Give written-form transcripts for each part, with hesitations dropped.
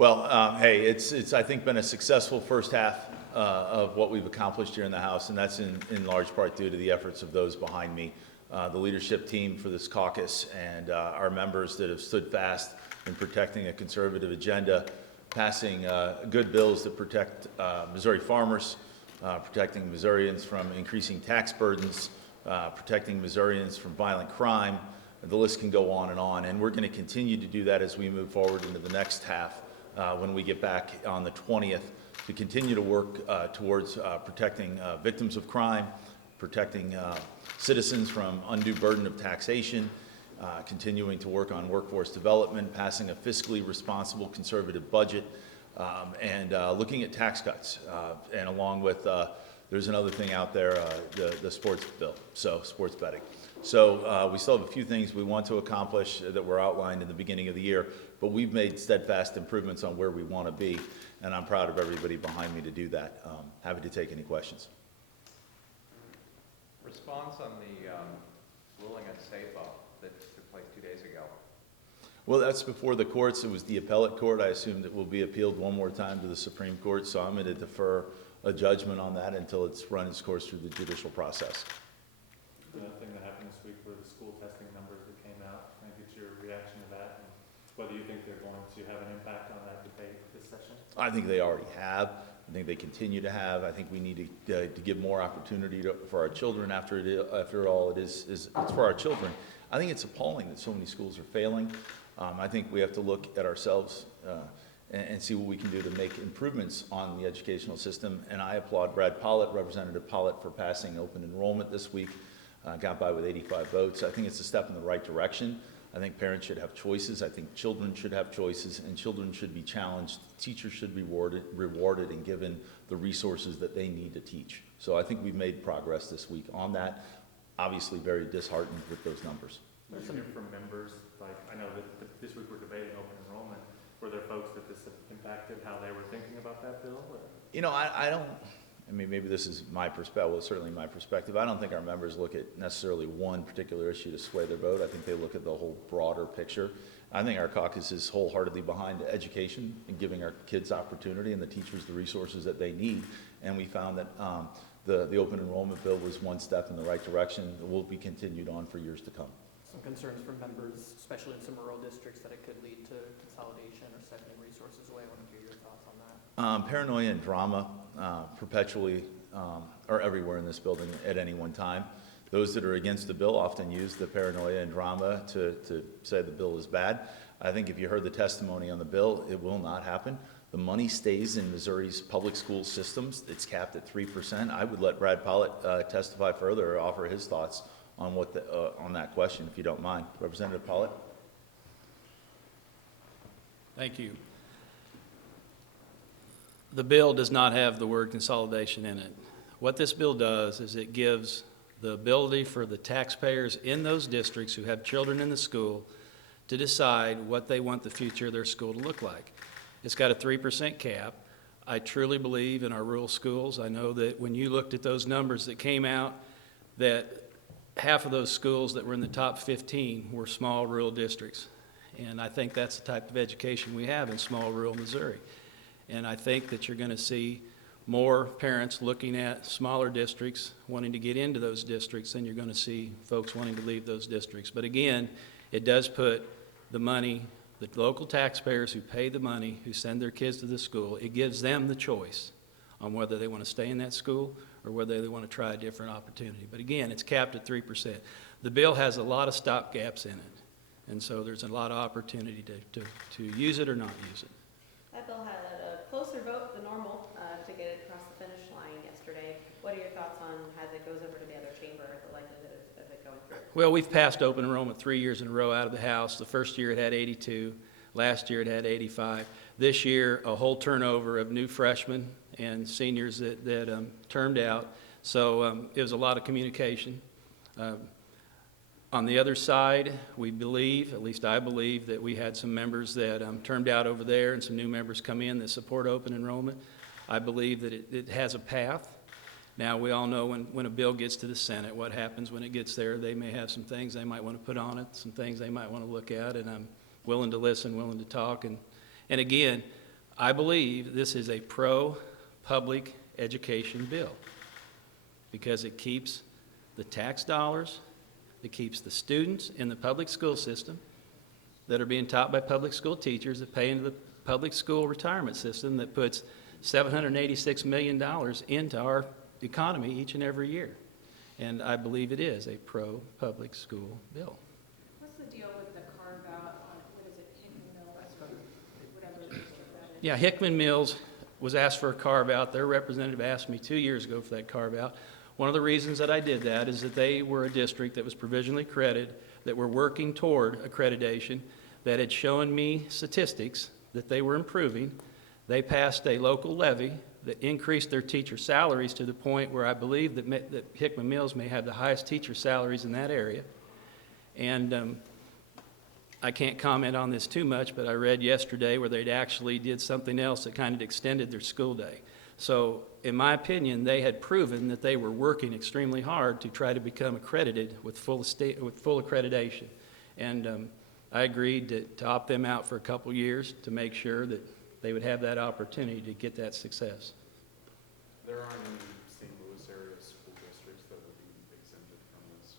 Well, hey, it's I think been a successful first half of what we've accomplished here in the House, and that's in large part due to the efforts of those behind me, the leadership team for this caucus, and our members that have stood fast in protecting a conservative agenda, passing good bills that protect Missouri farmers, protecting Missourians from increasing tax burdens, protecting Missourians from violent crime. The list can go on, and we're going to continue to do that as we move forward into the next half. When we get back on the 20th, to continue to work towards protecting victims of crime, protecting citizens from undue burden of taxation, continuing to work on workforce development, passing a fiscally responsible conservative budget, and looking at tax cuts. And along with, there's another thing out there, the sports bill, so sports betting. So we still have a few things we want to accomplish that were outlined in the beginning of the year, but we've made steadfast improvements on where we want to be, and I'm proud of everybody behind me to do that. Happy to take any questions. Response on the ruling on SAFA that took place 2 days ago. Well, that's before the courts. It was the appellate court. I assume it will be appealed one more time to the Supreme Court, so I'm going to defer a judgment on that until it's run its course through the judicial process. The thing that happened this week were the school testing numbers that came out. Can I get your reaction to that, and whether you think they're going to have an impact on that debate this session? I think they already have. I think they continue to have. I think we need to give more opportunity for our children. After all, it's for our children. I think it's appalling that so many schools are failing. I think we have to look at ourselves and see what we can do to make improvements on the educational system. And I applaud Brad Pollitt, Representative Pollitt, for passing open enrollment this week. Got by with 85 votes. I think it's a step in the right direction. I think parents should have choices. I think children should have choices, and children should be challenged. Teachers should be rewarded and given the resources that they need to teach. So I think we've made progress this week on that. Obviously very disheartened with those numbers. There's some from members, like I know that this week we're debating open enrollment. Were there folks that this impacted how they were thinking about that bill? Or? You know, I mean, maybe this is my perspective, well, certainly my perspective. I don't think our members look at necessarily one particular issue to sway their vote. I think they look at the whole broader picture. I think our caucus is wholeheartedly behind education and giving our kids opportunity and the teachers the resources that they need. And we found that the open enrollment bill was one step in the right direction that will be continued on for years to come. Some concerns from members, especially in some rural districts, that it could lead to consolidation or siphoning resources away. I want to hear your thoughts on that. Paranoia and drama perpetually are everywhere in this building at any one time. Those that are against the bill often use the paranoia and drama to say the bill is bad. I think if you heard the testimony on the bill, it will not happen. The money stays in Missouri's public school systems. It's capped at 3%. I would let Brad Pollitt testify further or offer his thoughts on on that question, if you don't mind. Representative Pollitt. Thank you. The bill does not have the word consolidation in it. What this bill does is it gives the ability for the taxpayers in those districts who have children in the school to decide what they want the future of their school to look like. It's got a 3% cap. I truly believe in our rural schools. I know that when you looked at those numbers that came out, that half of those schools that were in the top 15 were small rural districts. And I think that's the type of education we have in small rural Missouri. And I think that you're going to see more parents looking at smaller districts, wanting to get into those districts, than you're going to see folks wanting to leave those districts. But again, it does put the money, the local taxpayers who pay the money, who send their kids to the school, it gives them the choice on whether they want to stay in that school or whether they want to try a different opportunity. But again, it's capped at 3%. The bill has a lot of stopgaps in it, and so there's a lot of opportunity to use it or not use it. That bill had a closer vote than normal to get it across the finish line yesterday. What are your thoughts on as it goes over to the other chamber, the likelihood of it going through? Well, we've passed open enrollment 3 years in a row out of the House. The first year it had 82. Last year it had 85. This year, a whole turnover of new freshmen and seniors that termed out. So it was a lot of communication. On the other side, we believe, at least I believe, that we had some members that termed out over there and some new members come in that support open enrollment. I believe that it has a path. Now, we all know when a bill gets to the Senate, what happens when it gets there. They may have some things they might want to put on it, some things they might want to look at, and I'm willing to listen, willing to talk. And again, I believe this is a pro-public education bill because it keeps the tax dollars, it keeps the students in the public school system that are being taught by public school teachers that pay into the public school retirement system that puts $786 million into our economy each and every year. And I believe it is a pro-public school bill. What's the deal with the carve-out on, what is it, Hickman Mills, or whatever district that is? Yeah, Hickman Mills was asked for a carve-out. Their representative asked me 2 years ago for that carve-out. One of the reasons that I did that is that they were a district that was provisionally accredited, that were working toward accreditation, that had shown me statistics that they were improving. They passed a local levy that increased their teacher salaries to the point where I believe that Hickman Mills may have the highest teacher salaries in that area. And I can't comment on this too much, but I read yesterday where they'd actually did something else that kind of extended their school day. So in my opinion, they had proven that they were working extremely hard to try to become accredited with full accreditation. And I agreed to opt them out for a couple years to make sure that they would have that opportunity to get that success. There aren't any St. Louis area school districts that would be exempted from this.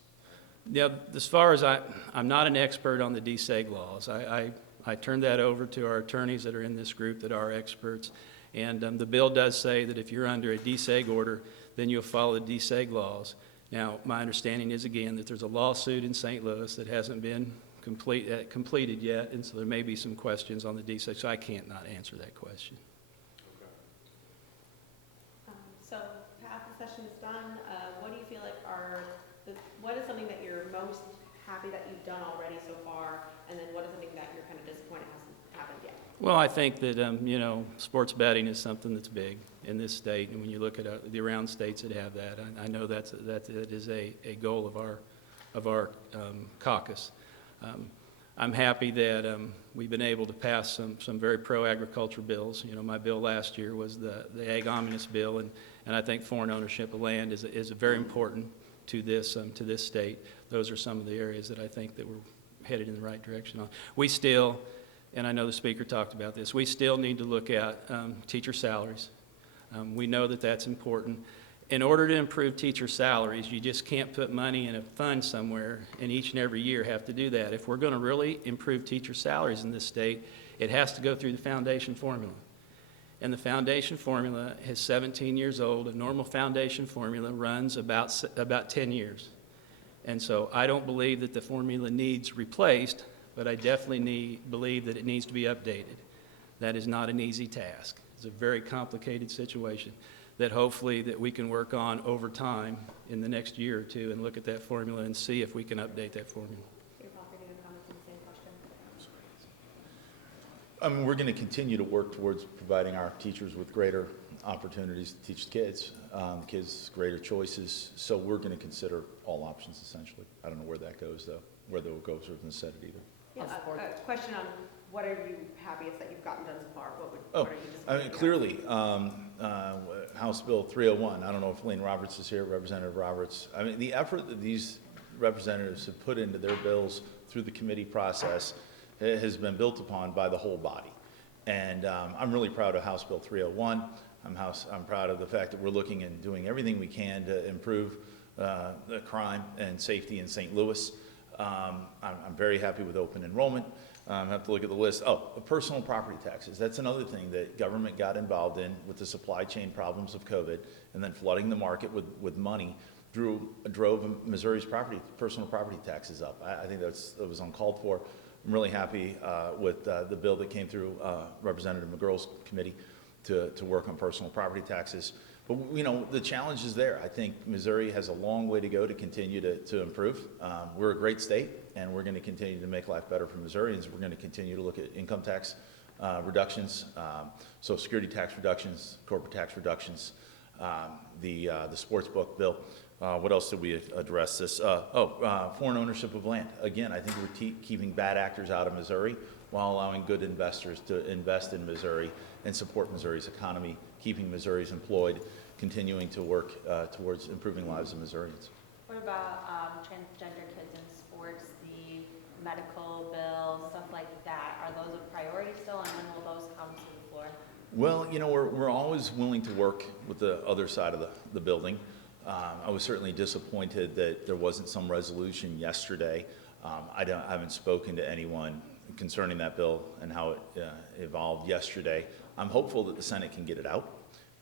Yeah, as far as I'm not an expert on the DSEG laws. I turned that over to our attorneys that are in this group that are experts. And the bill does say that if you're under a DSEG order, then you'll follow the DSEG laws. Now, my understanding is, again, that there's a lawsuit in St. Louis that hasn't been completed yet, and so there may be some questions on the DSEG, so I can't not answer that question. So half the session is done. What do you feel like what is something that you're most happy that you've done already so far? And then what is something that you're kind of disappointed hasn't happened yet? Well, I think that, sports betting is something that's big in this state, and when you look at the around states that have that, I know that is a goal of our caucus. I'm happy that we've been able to pass some very pro-agriculture bills. My bill last year was the Ag Omnibus bill, and I think foreign ownership of land is very important to this state. Those are some of the areas that I think that we're headed in the right direction on. We still, and I know the speaker talked about this, we still need to look at teacher salaries. We know that that's important. In order to improve teacher salaries, you just can't put money in a fund somewhere and each and every year have to do that. If we're going to really improve teacher salaries in this state, it has to go through the foundation formula. And the foundation formula is 17 years old. A normal foundation formula runs about 10 years. And so I don't believe that the formula needs replaced, but I definitely believe that it needs to be updated. That is not an easy task. It's a very complicated situation that hopefully that we can work on over time in the next year or two and look at that formula and see if we can update that formula. Your Plocher, do you have comments on the same question? We're going to continue to work towards providing our teachers with greater opportunities to teach the kids greater choices. So we're going to consider all options essentially. I don't know where that goes though, whether it goes or isn't said it either. Yeah, I'll support a question on what are you happiest that you've gotten done so far? What Oh, are you disappointed? clearly, House Bill 301, I don't know if Lane Roberts is here, Representative Roberts. The effort that these representatives have put into their bills through the committee process has been built upon by the whole body. And I'm really proud of House Bill 301. I'm proud of the fact that we're looking and doing everything we can to improve the crime and safety in St. Louis. I'm very happy with open enrollment. I have to look at the list. Personal property taxes. That's another thing that government got involved in with the supply chain problems of COVID and then flooding the market with money drove Missouri's personal property taxes up. I think that was uncalled for. I'm really happy with the bill that came through Representative McGurl's committee to work on personal property taxes. But, the challenge is there. I think Missouri has a long way to go to continue to improve. We're a great state, and we're going to continue to make life better for Missourians. We're going to continue to look at income tax reductions, Social Security tax reductions, corporate tax reductions, the sports book bill. What else did we address this? Foreign ownership of land. Again, I think we're keeping bad actors out of Missouri while allowing good investors to invest in Missouri and support Missouri's economy, keeping Missourians employed, continuing to work towards improving lives of Missourians. What about transgender kids in sports, the medical bill, stuff like that? Are those a priority still, and when will those come to the floor? Well, you know, we're always willing to work with the other side of the building. I was certainly disappointed that there wasn't some resolution yesterday. I haven't spoken to anyone concerning that bill and how it evolved yesterday. I'm hopeful that the Senate can get it out.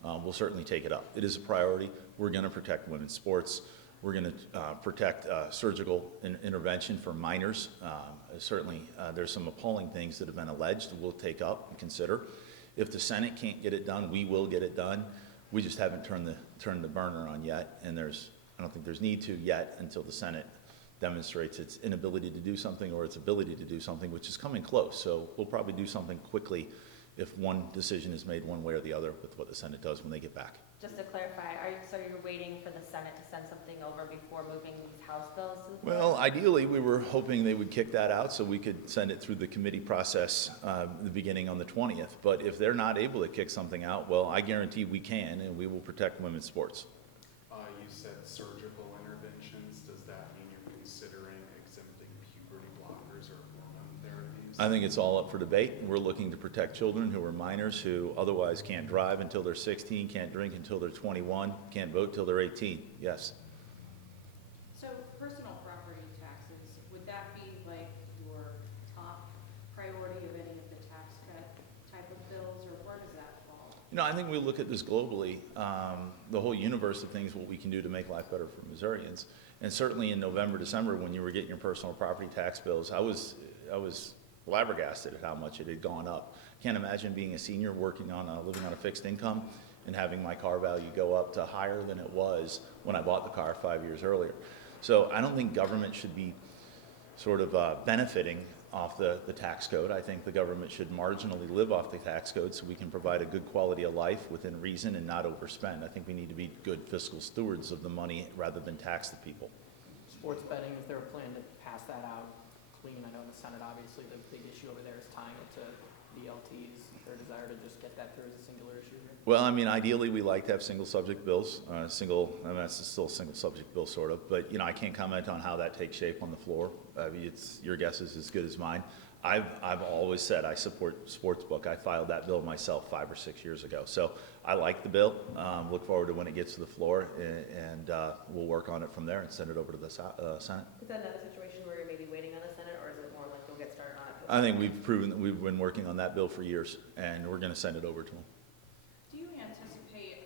We'll certainly take it up. It is a priority. We're going to protect women's sports. We're going to protect surgical intervention for minors. Certainly, there's some appalling things that have been alleged we'll take up and consider. If the Senate can't get it done, we will get it done. We just haven't turned the burner on yet, and I don't think there's need to yet until the Senate demonstrates its inability to do something or its ability to do something, which is coming close. So we'll probably do something quickly if one decision is made one way or the other with what the Senate does when they get back. Just to clarify, so you're waiting for the Senate to send something over before moving these House bills to the floor? Well, ideally, we were hoping they would kick that out so we could send it through the committee process the beginning on the 20th. But if they're not able to kick something out, well, I guarantee we can, and we will protect women's sports. You said surgical interventions. Does that mean you're considering exempting puberty blockers or hormone therapies? I think it's all up for debate. We're looking to protect children who are minors who otherwise can't drive until they're 16, can't drink until they're 21, can't vote till they're 18. Yes. So personal property taxes, would that be like your top priority of any of the tax cut type of bills, or where does that fall? You know, I think we look at this globally, the whole universe of things, what we can do to make life better for Missourians. And certainly in November, December, when you were getting your personal property tax bills, I was flabbergasted at how much it had gone up. Can't imagine being a senior living on a fixed income and having my car value go up to higher than it was when I bought the car 5 years earlier. So I don't think government should be sort of benefiting off the tax code. I think the government should marginally live off the tax code so we can provide a good quality of life within reason and not overspend. I think we need to be good fiscal stewards of the money rather than tax the people. Sports betting, is there a plan to pass that out clean? I know in the Senate, obviously, the big issue over there is tying it to DLTs. Is there a desire to just get that through as a singular issue here? Well, I mean, ideally, we like to have single subject bills, that's still a single subject bill sort of, but, you know, I can't comment on how that takes shape on the floor. I mean, your guess is as good as mine. I've always said I support sportsbook. I filed that bill myself 5 or 6 years ago. So I like the bill, look forward to when it gets to the floor, and we'll work on it from there and send it over to the Senate. Is that another situation where you're maybe waiting on the Senate, or is it more like you'll get started on it? I think we've proven that we've been working on that bill for years, and we're going to send it over to them. Do you anticipate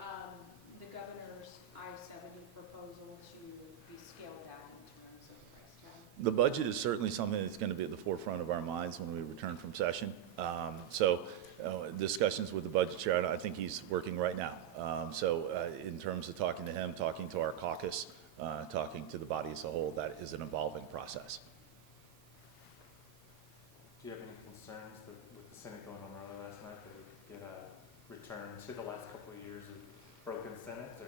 the governor's I-70 proposal to be scaled down in terms of price tag? The budget is certainly something that's going to be at the forefront of our minds when we return from session. Discussions with the budget chair, I think he's working right now. In terms of talking to him, talking to our caucus, talking to the body as a whole, that is an evolving process. Do you have any concerns that with the Senate going home early last night that we could get a return to the last couple of years of broken Senate, or?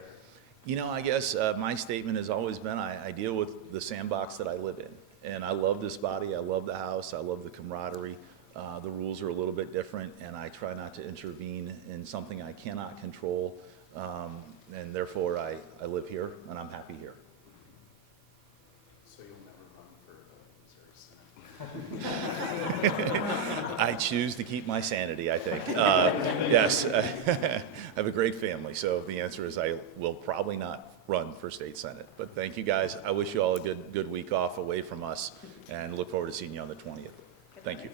You know, I guess my statement has always been I deal with the sandbox that I live in. And I love this body, I love the House, I love the camaraderie. The rules are a little bit different, and I try not to intervene in something I cannot control. And therefore, I live here, and I'm happy here. So you'll never run for the Missouri Senate? I choose to keep my sanity, I think. Yes, I have a great family, so the answer is I will probably not run for state senate. But thank you, guys. I wish you all a good week off away from us, and look forward to seeing you on the 20th. Thank you.